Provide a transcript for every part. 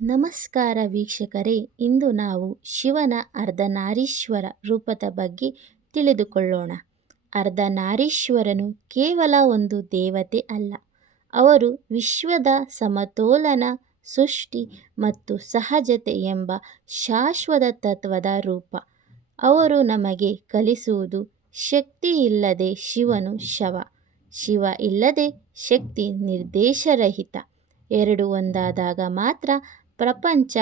ನಮಸ್ಕಾರ ವೀಕ್ಷಕರೇ, ಇಂದು ನಾವು ಶಿವನ ಅರ್ಧನಾರೀಶ್ವರ ರೂಪದ ಬಗ್ಗೆ ತಿಳಿದುಕೊಳ್ಳೋಣ. ಅರ್ಧನಾರೀಶ್ವರನು ಕೇವಲ ಒಂದು ದೇವತೆ ಅಲ್ಲ, ಅವರು ವಿಶ್ವದ ಸಮತೋಲನ, ಸೃಷ್ಟಿ ಮತ್ತು ಸಹಜತೆ ಎಂಬ ಶಾಶ್ವತ ತತ್ವದ ರೂಪ. ಅವರು ನಮಗೆ ಕಲಿಸುವುದು, ಶಕ್ತಿ ಇಲ್ಲದೆ ಶಿವನು ಶವ, ಶಿವ ಇಲ್ಲದೆ ಶಕ್ತಿ ನಿರ್ದೇಶರಹಿತ. ಎರಡು ಒಂದಾದಾಗ ಮಾತ್ರ ಪ್ರಪಂಚ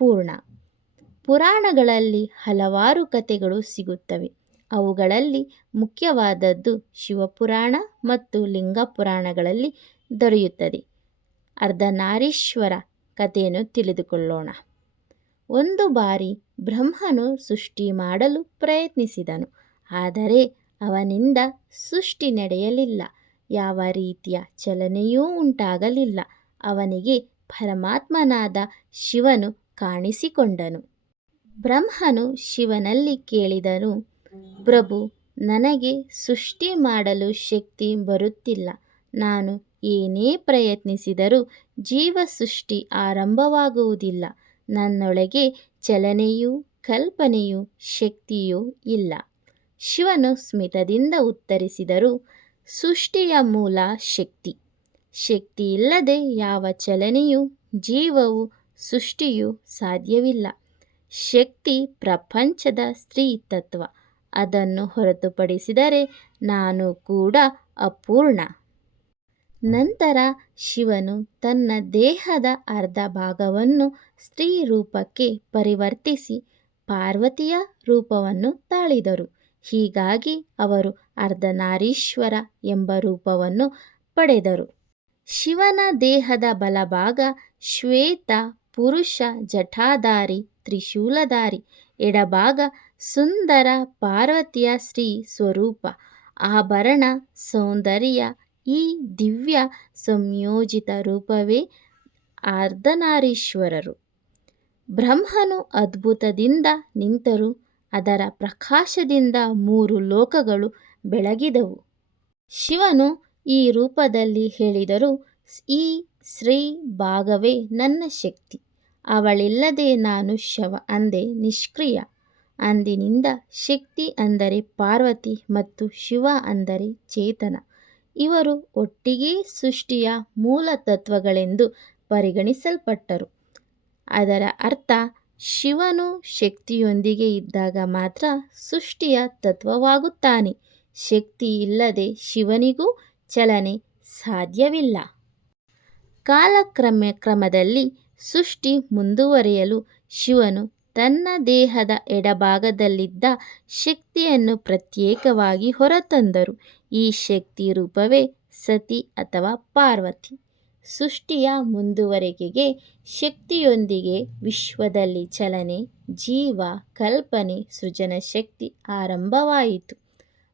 ಪೂರ್ಣ. ಪುರಾಣಗಳಲ್ಲಿ ಹಲವಾರು ಕಥೆಗಳು ಸಿಗುತ್ತವೆ. ಅವುಗಳಲ್ಲಿ ಮುಖ್ಯವಾದದ್ದು ಶಿವಪುರಾಣ ಮತ್ತು ಲಿಂಗ ಪುರಾಣಗಳಲ್ಲಿ ದೊರೆಯುತ್ತದೆ. ಅರ್ಧನಾರೀಶ್ವರ ಕಥೆಯನ್ನು ತಿಳಿದುಕೊಳ್ಳೋಣ. ಒಂದು ಬಾರಿ ಬ್ರಹ್ಮನು ಸೃಷ್ಟಿ ಮಾಡಲು ಪ್ರಯತ್ನಿಸಿದನು, ಆದರೆ ಅವನಿಂದ ಸೃಷ್ಟಿ ನಡೆಯಲಿಲ್ಲ. ಯಾವ ರೀತಿಯ ಚಲನೆಯೂ ಉಂಟಾಗಲಿಲ್ಲ. ಅವನಿಗೆ ಪರಮಾತ್ಮನಾದ ಶಿವನು ಕಾಣಿಸಿಕೊಂಡನು. ಬ್ರಹ್ಮನು ಶಿವನಲ್ಲಿ ಕೇಳಿದನು, ಪ್ರಭು, ನನಗೆ ಸೃಷ್ಟಿ ಮಾಡಲು ಶಕ್ತಿ ಬರುತ್ತಿಲ್ಲ. ನಾನು ಏನೇ ಪ್ರಯತ್ನಿಸಿದರೂ ಜೀವ ಸೃಷ್ಟಿ ಆರಂಭವಾಗುವುದಿಲ್ಲ. ನನ್ನೊಳಗೆ ಚಲನೆಯೂ ಕಲ್ಪನೆಯೂ ಶಕ್ತಿಯೂ ಇಲ್ಲ. ಶಿವನು ಸ್ಮಿತದಿಂದ ಉತ್ತರಿಸಿದರು, ಸೃಷ್ಟಿಯ ಮೂಲ ಶಕ್ತಿ. ಶಕ್ತಿ ಇಲ್ಲದೆ ಯಾವ ಚಲನೆಯೂ ಜೀವವೂ ಸೃಷ್ಟಿಯೂ ಸಾಧ್ಯವಿಲ್ಲ. ಶಕ್ತಿ ಪ್ರಪಂಚದ ಸ್ತ್ರೀ ತತ್ವ. ಅದನ್ನು ಹೊರತುಪಡಿಸಿದರೆ ನಾನು ಕೂಡ ಅಪೂರ್ಣ. ನಂತರ ಶಿವನು ತನ್ನ ದೇಹದ ಅರ್ಧ ಭಾಗವನ್ನು ಸ್ತ್ರೀ ರೂಪಕ್ಕೆ ಪರಿವರ್ತಿಸಿ ಪಾರ್ವತಿಯ ರೂಪವನ್ನು ತಾಳಿದರು. ಹೀಗಾಗಿ ಅವರು ಅರ್ಧನಾರೀಶ್ವರ ಎಂಬ ರೂಪವನ್ನು ಪಡೆದರು. ಶಿವನ ದೇಹದ ಬಲಭಾಗ ಶ್ವೇತ ಪುರುಷ ಜಟಾಧಾರಿ ತ್ರಿಶೂಲಧಾರಿ, ಎಡಭಾಗ ಸುಂದರ ಪಾರ್ವತಿಯ ಸ್ತ್ರೀ ಸ್ವರೂಪ, ಆಭರಣ, ಸೌಂದರ್ಯ. ಈ ದಿವ್ಯ ಸಂಯೋಜಿತ ರೂಪವೇ ಅರ್ಧನಾರೀಶ್ವರರು. ಬ್ರಹ್ಮನು ಅದ್ಭುತದಿಂದ ನಿಂತರು. ಅದರ ಪ್ರಕಾಶದಿಂದ ಮೂರು ಲೋಕಗಳು ಬೆಳಗಿದವು. ಶಿವನು ಈ ರೂಪದಲ್ಲಿ ಹೇಳಿದರು, ಈ ಸ್ತ್ರೀ ಭಾಗವೇ ನನ್ನ ಶಕ್ತಿ. ಅವಳಿಲ್ಲದೆ ನಾನು ಶವ ಅಂದೆ ನಿಷ್ಕ್ರಿಯ. ಅಂದಿನಿಂದ ಶಕ್ತಿ ಅಂದರೆ ಪಾರ್ವತಿ ಮತ್ತು ಶಿವ ಅಂದರೆ ಚೇತನ. ಇವರು ಒಟ್ಟಿಗೆ ಸೃಷ್ಟಿಯ ಮೂಲ ತತ್ವಗಳೆಂದು ಪರಿಗಣಿಸಲ್ಪಟ್ಟರು. ಅದರ ಅರ್ಥ, ಶಿವನು ಶಕ್ತಿಯೊಂದಿಗೆ ಇದ್ದಾಗ ಮಾತ್ರ ಸೃಷ್ಟಿಯ ತತ್ವವಾಗುತ್ತಾನೆ. ಶಕ್ತಿ ಇಲ್ಲದೆ ಶಿವನಿಗೂ ಚಲನೆ ಸಾಧ್ಯವಿಲ್ಲ. ಕಾಲಕ್ರಮದಲ್ಲಿ ಸೃಷ್ಟಿ ಮುಂದುವರಿಯಲು ಶಿವನು ತನ್ನ ದೇಹದ ಎಡಭಾಗದಲ್ಲಿದ್ದ ಶಕ್ತಿಯನ್ನು ಪ್ರತ್ಯೇಕವಾಗಿ ಹೊರತಂದರು. ಈ ಶಕ್ತಿ ರೂಪವೇ ಸತಿ ಅಥವಾ ಪಾರ್ವತಿ. ಸೃಷ್ಟಿಯ ಮುಂದುವರಿಕೆಗೆ ಶಕ್ತಿಯೊಂದಿಗೆ ವಿಶ್ವದಲ್ಲಿ ಚಲನೆ, ಜೀವ, ಕಲ್ಪನೆ, ಸೃಜನ ಶಕ್ತಿ ಆರಂಭವಾಯಿತು.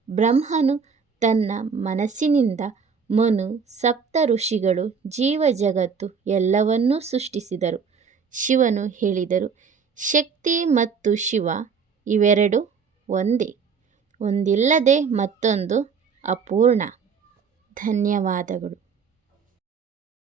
ಬ್ರಹ್ಮನು ತನ್ನ ಮನಸ್ಸಿನಿಂದ, ಮನು, ಸಪ್ತ ಋಷಿಗಳು, ಜೀವ ಜಗತ್ತು ಎಲ್ಲವನ್ನೂ ಸೃಷ್ಟಿಸಿದರು. ಶಿವನು ಹೇಳಿದರು, ಶಕ್ತಿ ಮತ್ತು ಶಿವ ಇವೆರಡು ಒಂದೇ. ಒಂದಿಲ್ಲದೆ ಮತ್ತೊಂದು ಅಪೂರ್ಣ. ಧನ್ಯವಾದಗಳು.